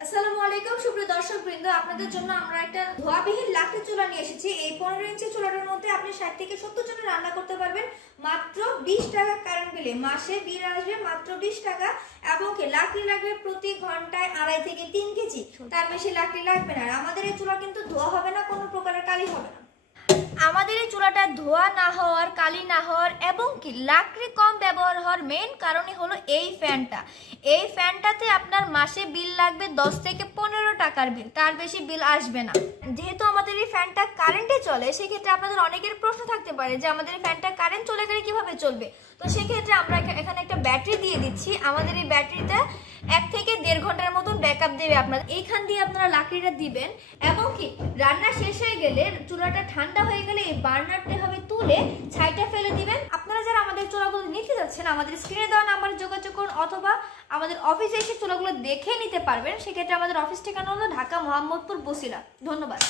আসসালামু আলাইকুম সুপ্রিয় দর্শকবৃন্দ, আপনাদের জন্য আমরা একটা ধোয়াবিহীন লাকড়ি চুলা নিয়ে এসেছি। এই 15 ইঞ্চি চুলাটার মধ্যে আপনি 60 থেকে 70 জনের রান্না করতে পারবেন মাত্র 20 টাকা কারেন্ট বিলে। মাসে বিল আসবে মাত্র 20 টাকা এবং লাকড়ি লাগবে প্রতি ঘন্টায় 2.5 থেকে 3 কেজি, তার বেশি লাকড়ি লাগবে না। আর আমাদের এই চুলা কিন্তু ধোয়া হবে না, কোনো প্রকারের কালি হবে না। আমাদের এই চুলাটা ধোয়া না হওয়ার, কালি না হওয়ার এবং কি লাকড়ি কম ব্যবহার হওয়ার মেইন কারণই হলো এই ফ্যানটা। এই ফ্যানটাতে আপনার মাসে বিল লাগবে 10 থেকে 15 টাকার বিল, তার বেশি বিল আসবে না। যেহেতু আমাদের এই ফ্যানটা কারেন্টে চলে, সেক্ষেত্রে আপনাদের অনেকের প্রশ্ন থাকতে পারে যে আমাদের এই ফ্যানটা কারেন্ট চলে গেলে কিভাবে চলবে। তো সেক্ষেত্রে আমরা এখানে একটা ব্যাটারি দিয়ে দিচ্ছি। আমাদের এই ব্যাটারিটা 1 থেকে 1.5 ঘন্টার মতন ব্যাকআপ দেবে। আপনারা এইখান দিয়ে আপনারা লাকড়িটা দিবেন এবং কি রান্না শেষ হয়ে গেলে, চুলাটা ঠান্ডা হয়ে গেলে এই বার্নারটা হবে তুলে ছাইটা ফেলে দিবেন। আপনারা যারা আমাদের চুলাগুলো নিতে যাচ্ছেন, আমাদের স্ক্রিনে দেওয়া নাম্বারে যোগাযোগ করুন অথবা আমাদের অফিসে এসে চুলাগুলো দেখে নিতে পারবেন। সেক্ষেত্রে আমাদের অফিস ঠিকানা হলো ঢাকা মোহাম্মদপুর বসিলা। ধন্যবাদ।